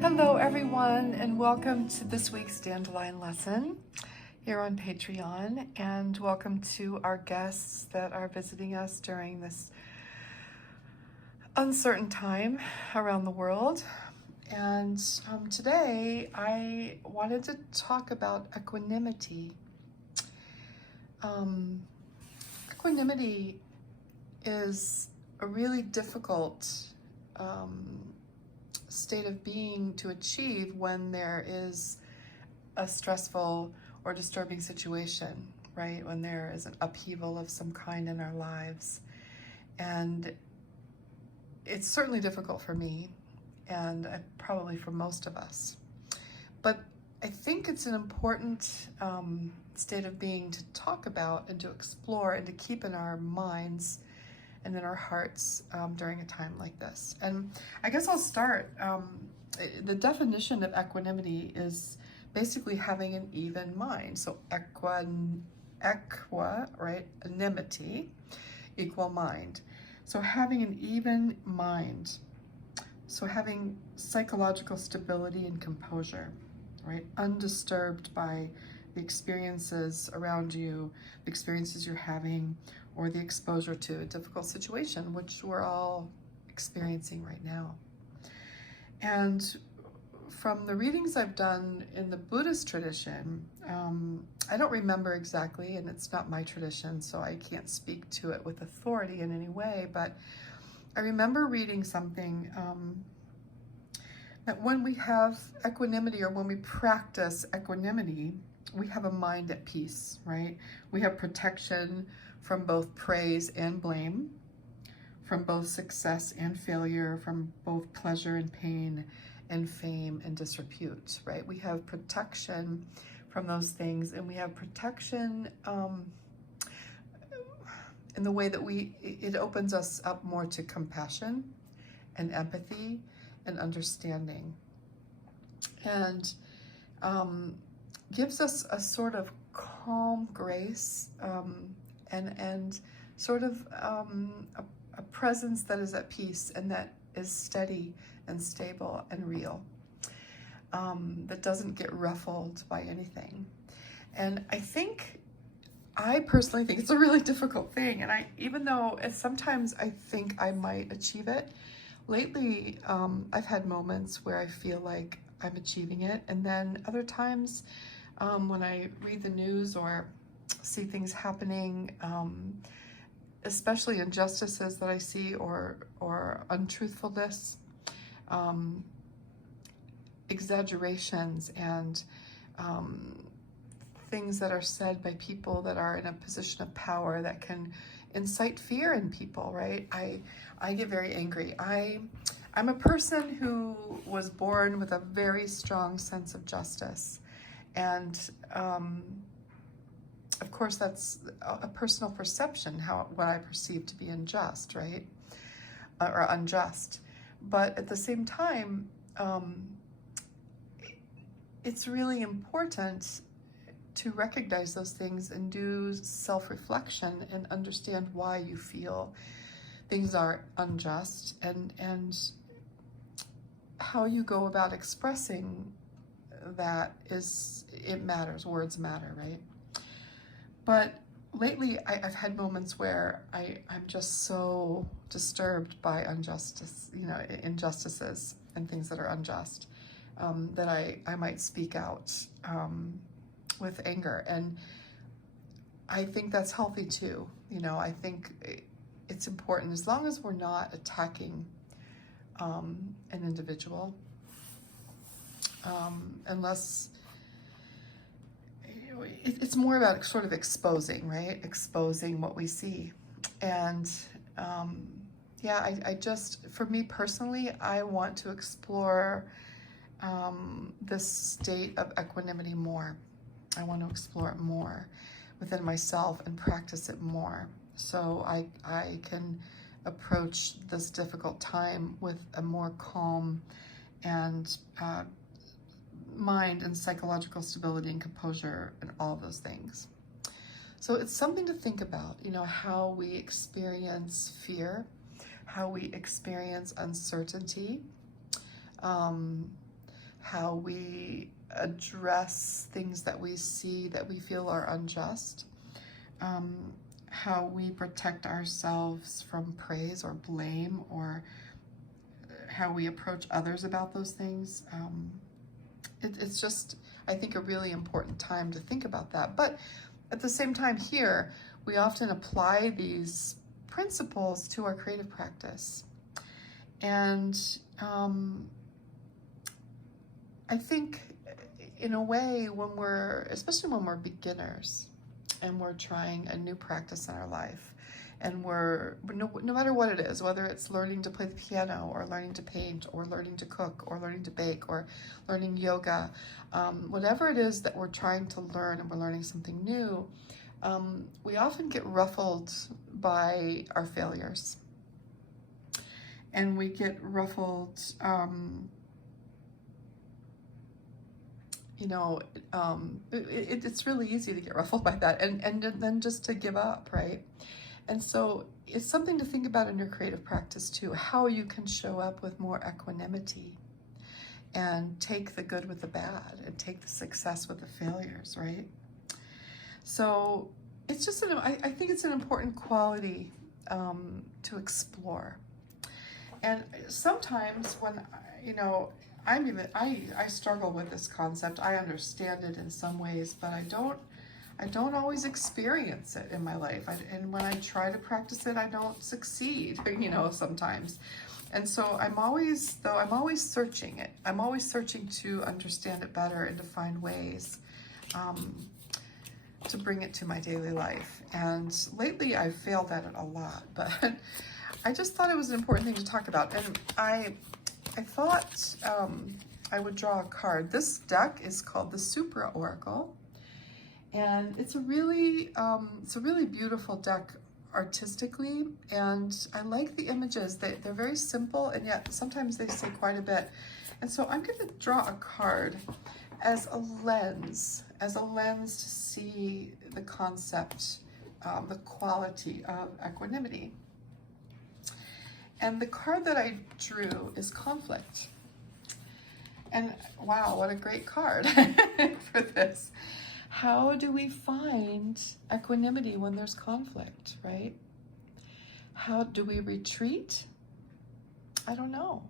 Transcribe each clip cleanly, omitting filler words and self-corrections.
Hello everyone, and welcome to this week's Dandelion lesson here on Patreon, and welcome to our guests that are visiting us during this uncertain time around the world. And today I wanted to talk about equanimity. Equanimity is a really difficult state of being to achieve when there is a stressful or disturbing situation, right? When there is an upheaval of some kind in our lives. And it's certainly difficult for me, and probably for most of us. But I think it's an important state of being to talk about and to explore and to keep in our minds and in our hearts during a time like this. And I guess I'll start. The definition of equanimity is basically having an even mind. So right? Animity, equal mind. So having an even mind. So having psychological stability and composure, right? Undisturbed by the experiences around you, the experiences you're having, or the exposure to a difficult situation, which we're all experiencing right now. And from the readings I've done in the Buddhist tradition, I don't remember exactly, and it's not my tradition, so I can't speak to it with authority in any way, but I remember reading something that when we have equanimity, or when we practice equanimity, we have a mind at peace, right? We have protection from both praise and blame, from both success and failure, from both pleasure and pain, and fame and disrepute, right? We have protection from those things, and we have protection in the way that it opens us up more to compassion and empathy and understanding, and gives us a sort of calm grace and sort of a presence that is at peace and that is steady and stable and real, that doesn't get ruffled by anything. And I personally think it's a really difficult thing, and even though sometimes I think I might achieve it, lately I've had moments where I feel like I'm achieving it, and then other times when I read the news or see things happening, especially injustices that I see, or untruthfulness, exaggerations, and things that are said by people that are in a position of power that can incite fear in people, right? I get very angry. I'm a person who was born with a very strong sense of justice, and of course that's a personal perception, what I perceive to be unjust, right? Or unjust. But at the same time, it's really important to recognize those things and do self-reflection and understand why you feel things are unjust, and how you go about expressing that it matters. Words matter, right? But lately I've had moments where I'm just so disturbed by injustices and things that are unjust, that I might speak out with anger. And I think that's healthy too. I think it's important, as long as we're not attacking an individual, unless it's more about sort of exposing, right? Exposing what we see. And I just, for me personally, I want to explore this state of equanimity more. I want to explore it more within myself and practice it more, so I can approach this difficult time with a more calm and mind and psychological stability and composure and all of those things. So it's something to think about, how we experience fear, how we experience uncertainty, how we address things that we see that we feel are unjust, how we protect ourselves from praise or blame, or how we approach others about those things. It's just, I think, a really important time to think about that. But at the same time here, we often apply these principles to our creative practice. And I think in a way, especially when we're beginners and we're trying a new practice in our life, and no matter what it is, whether it's learning to play the piano or learning to paint or learning to cook or learning to bake or learning yoga, whatever it is that we're trying to learn and we're learning something new, we often get ruffled by our failures. And we get ruffled, it's really easy to get ruffled by that and then just to give up, right? And so it's something to think about in your creative practice too, how you can show up with more equanimity and take the good with the bad and take the success with the failures, right? So it's just, I think it's an important quality to explore. And sometimes when, I struggle with this concept. I understand it in some ways, but I don't always experience it in my life. And when I try to practice it, I don't succeed, sometimes. And so I'm always searching it. I'm always searching to understand it better and to find ways to bring it to my daily life. And lately I've failed at it a lot, but I just thought it was an important thing to talk about. And I thought I would draw a card. This deck is called the Supra Oracle. And it's a really beautiful deck artistically, and I like the images. They're very simple, and yet sometimes they say quite a bit. And so I'm going to draw a card as a lens to see the concept, the quality of equanimity. And the card that I drew is conflict. And wow, what a great card for this. How do we find equanimity when there's conflict, right? How do we retreat? I don't know.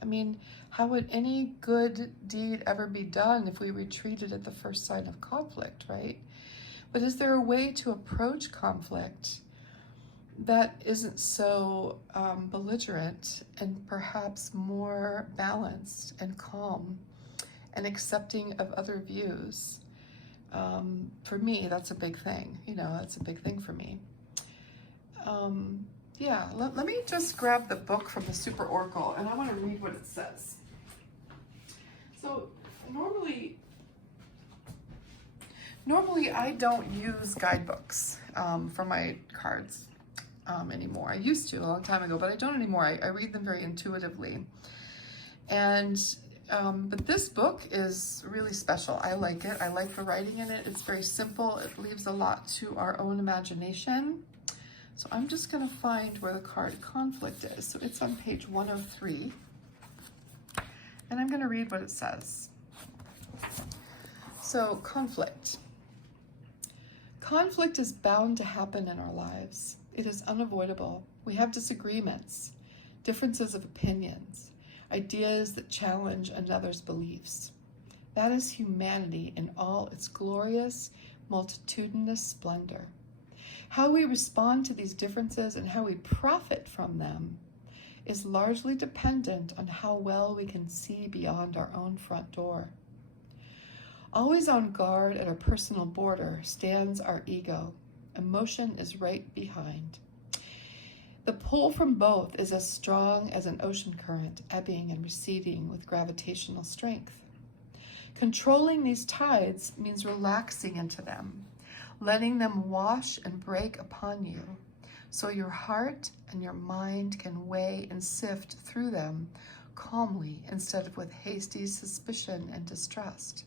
I mean, how would any good deed ever be done if we retreated at the first sign of conflict, right? But is there a way to approach conflict that isn't so belligerent and perhaps more balanced and calm and accepting of other views? For me, that's a big thing. That's a big thing for me. Let me just grab the book from the Super Oracle, and I want to read what it says. So normally I don't use guidebooks for my cards anymore. I used to a long time ago, but I don't anymore. I read them very intuitively. And but this book is really special. I like it. I like the writing in it. It's very simple. It leaves a lot to our own imagination. So I'm just going to find where the card conflict is. So it's on page 103. And I'm going to read what it says. So conflict. Conflict is bound to happen in our lives. It is unavoidable. We have disagreements, differences of opinions, ideas that challenge another's beliefs. That is humanity in all its glorious, multitudinous splendor. How we respond to these differences and how we profit from them is largely dependent on how well we can see beyond our own front door. Always on guard at our personal border stands our ego. Emotion is right behind. The pull from both is as strong as an ocean current, ebbing and receding with gravitational strength. Controlling these tides means relaxing into them, letting them wash and break upon you, so your heart and your mind can weigh and sift through them calmly instead of with hasty suspicion and distrust,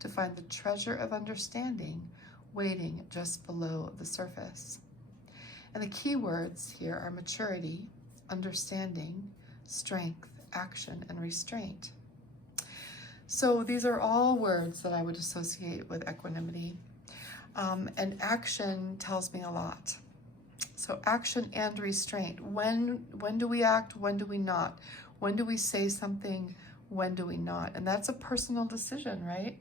to find the treasure of understanding waiting just below the surface. And the key words here are maturity, understanding, strength, action, and restraint. So these are all words that I would associate with equanimity. And action tells me a lot. So action and restraint. When do we act? When do we not? When do we say something? When do we not? And that's a personal decision, right?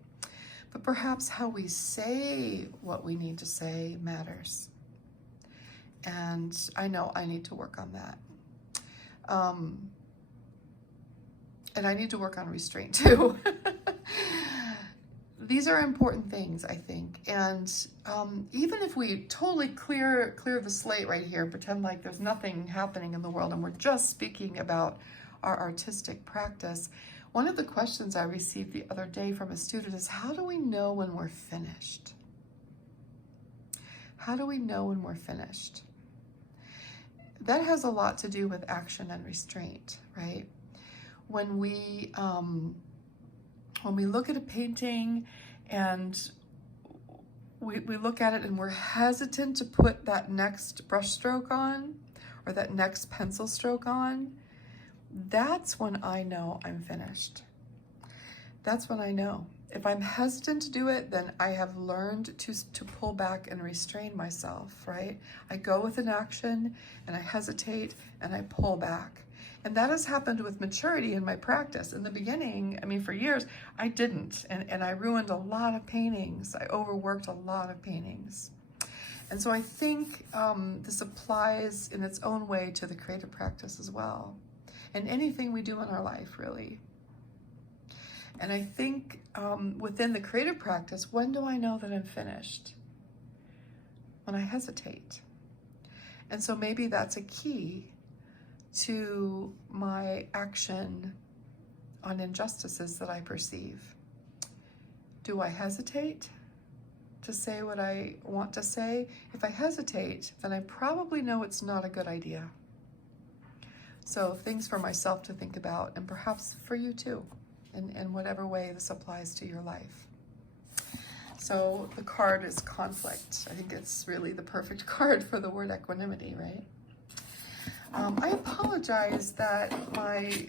But perhaps how we say what we need to say matters. And I know I need to work on that. And I need to work on restraint too. These are important things, I think. And even if we totally clear the slate right here, pretend like there's nothing happening in the world and we're just speaking about our artistic practice, one of the questions I received the other day from a student is, how do we know when we're finished? How do we know when we're finished? That has a lot to do with action and restraint, right? When we look at a painting and we look at it and we're hesitant to put that next brush stroke on or that next pencil stroke on, that's when I know I'm finished. That's when I know. If I'm hesitant to do it, then I have learned to pull back and restrain myself, right? I go with an action and I hesitate and I pull back. And that has happened with maturity in my practice. In the beginning, I mean, for years, I didn't. And I ruined a lot of paintings. I overworked a lot of paintings. And so I think this applies in its own way to the creative practice as well. And anything we do in our life, really. And I think within the creative practice, when do I know that I'm finished? When I hesitate. And so maybe that's a key to my action on injustices that I perceive. Do I hesitate to say what I want to say? If I hesitate, then I probably know it's not a good idea. So things for myself to think about, and perhaps for you too, in whatever way this applies to your life. So the card is conflict. I think it's really the perfect card for the word equanimity, right? I apologize that my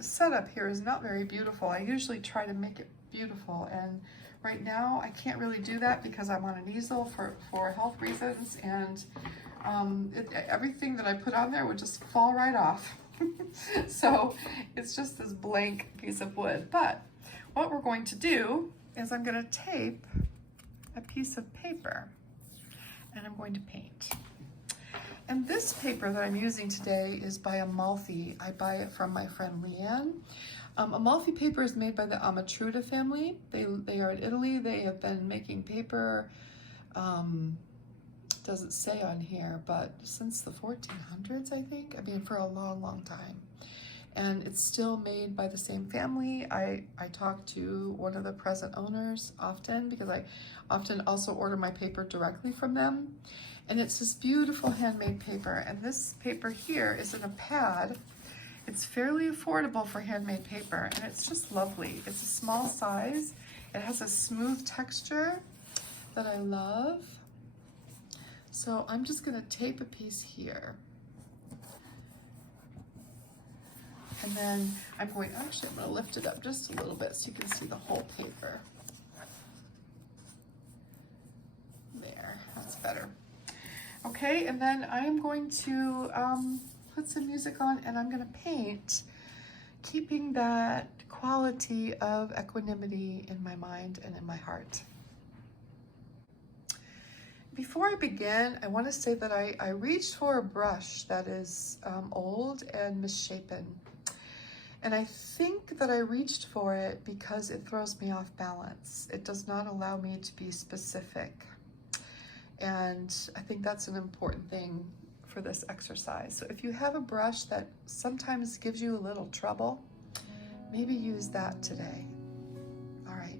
setup here is not very beautiful. I usually try to make it beautiful, and right now I can't really do that because I'm on an easel for health reasons, and everything that I put on there would just fall right off. So it's just this blank piece of wood. But what we're going to do is I'm going to tape a piece of paper and I'm going to paint. And this paper that I'm using today is by Amalfi. I buy it from my friend Leanne. Amalfi paper is made by the Amatruda family. They are in Italy. They have been making paper, doesn't say on here, but since the 1400s, I think. I mean, for a long, long time. And it's still made by the same family. I talk to one of the present owners often because I often also order my paper directly from them. And it's this beautiful handmade paper. And this paper here is in a pad. It's fairly affordable for handmade paper, and it's just lovely. It's a small size. It has a smooth texture that I love. So I'm just gonna tape a piece here. And then I'm gonna lift it up just a little bit so you can see the whole paper. There, that's better. Okay, and then I'm going to put some music on and I'm gonna paint, keeping that quality of equanimity in my mind and in my heart. Before I begin, I want to say that I reached for a brush that is old and misshapen. And I think that I reached for it because it throws me off balance. It does not allow me to be specific. And I think that's an important thing for this exercise. So if you have a brush that sometimes gives you a little trouble, maybe use that today. All right.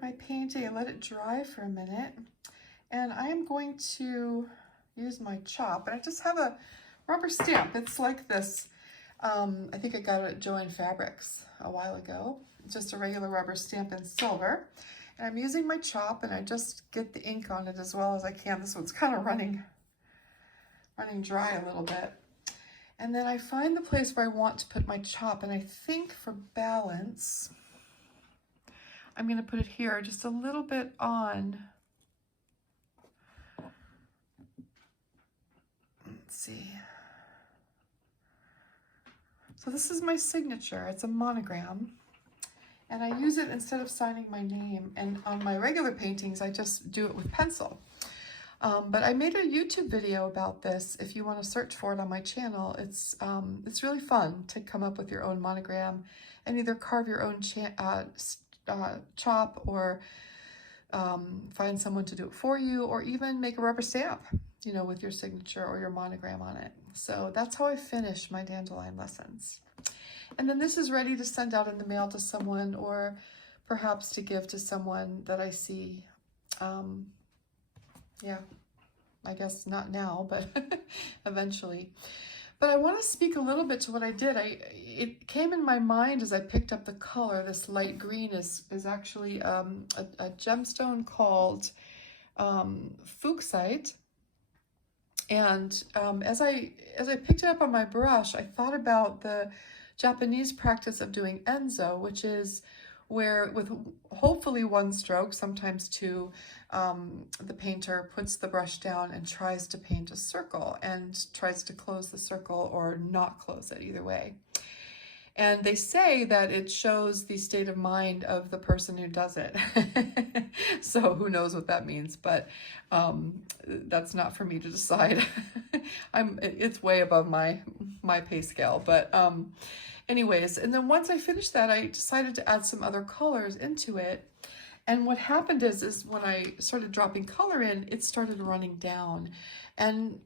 my painting and let it dry for a minute. And I am going to use my chop. And I just have a rubber stamp. It's like this. I think I got it at Joann Fabrics a while ago. It's just a regular rubber stamp in silver. And I'm using my chop, and I just get the ink on it as well as I can. This one's kind of running dry a little bit. And then I find the place where I want to put my chop, and I think for balance, I'm going to put it here just a little bit on. Let's see. So this is my signature. It's a monogram. And I use it instead of signing my name. And on my regular paintings, I just do it with pencil. But I made a YouTube video about this. If you want to search for it on my channel, it's really fun to come up with your own monogram and either carve your own chop, or find someone to do it for you, or even make a rubber stamp, you know, with your signature or your monogram on it. So that's how I finish my dandelion lessons. And then this is ready to send out in the mail to someone, or perhaps to give to someone that I see. Yeah, I guess not now, but eventually. But I want to speak a little bit to what I did. It came in my mind as I picked up the color. This light green is actually a gemstone called fuchsite. And as I picked it up on my brush, I thought about the Japanese practice of doing enzo, which is where with hopefully one stroke, sometimes two, the painter puts the brush down and tries to paint a circle and tries to close the circle or not close it, either way. And they say that it shows the state of mind of the person who does it. So who knows what that means, but that's not for me to decide. It's way above my pay scale, but anyways, and then once I finished that, I decided to add some other colors into it. And what happened is when I started dropping color in, it started running down. And,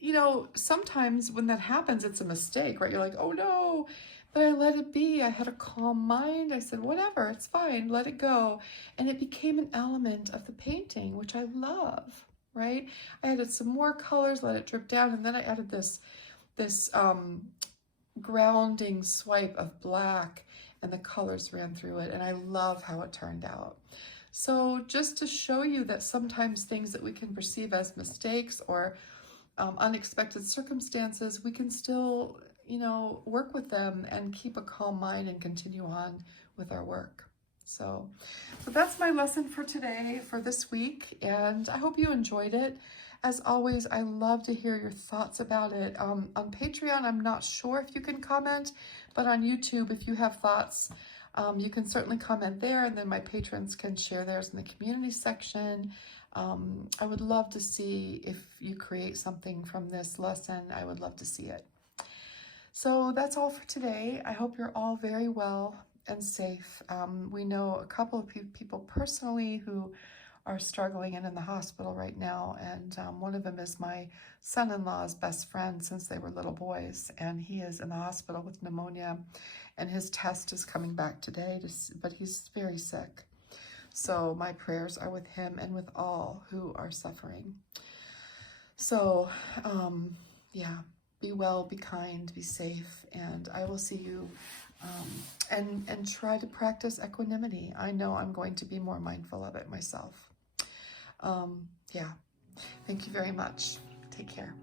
you know, sometimes when that happens, it's a mistake, right? You're like, oh no, but I let it be. I had a calm mind. I said, whatever, it's fine, let it go. And it became an element of the painting, which I love, right? I added some more colors, let it drip down, and then I added this grounding swipe of black, and the colors ran through it, and I love how it turned out. So just to show you that sometimes things that we can perceive as mistakes or unexpected circumstances, we can still, you know, work with them and keep a calm mind and continue on with our work. So that's my lesson for today, for this week, and I hope you enjoyed it. As always, I love to hear your thoughts about it. On Patreon, I'm not sure if you can comment, but on YouTube, if you have thoughts, you can certainly comment there, and then my patrons can share theirs in the community section. I would love to see if you create something from this lesson. I would love to see it. So that's all for today. I hope you're all very well and safe. We know a couple of people personally who are struggling and in the hospital right now, and one of them is my son-in-law's best friend since they were little boys, and he is in the hospital with pneumonia, and his test is coming back today, but he's very sick. So my prayers are with him and with all who are suffering. So yeah, be well, be kind, be safe, and I will see you. And try to practice equanimity. I know I'm going to be more mindful of it myself. Yeah, thank you very much. Take care.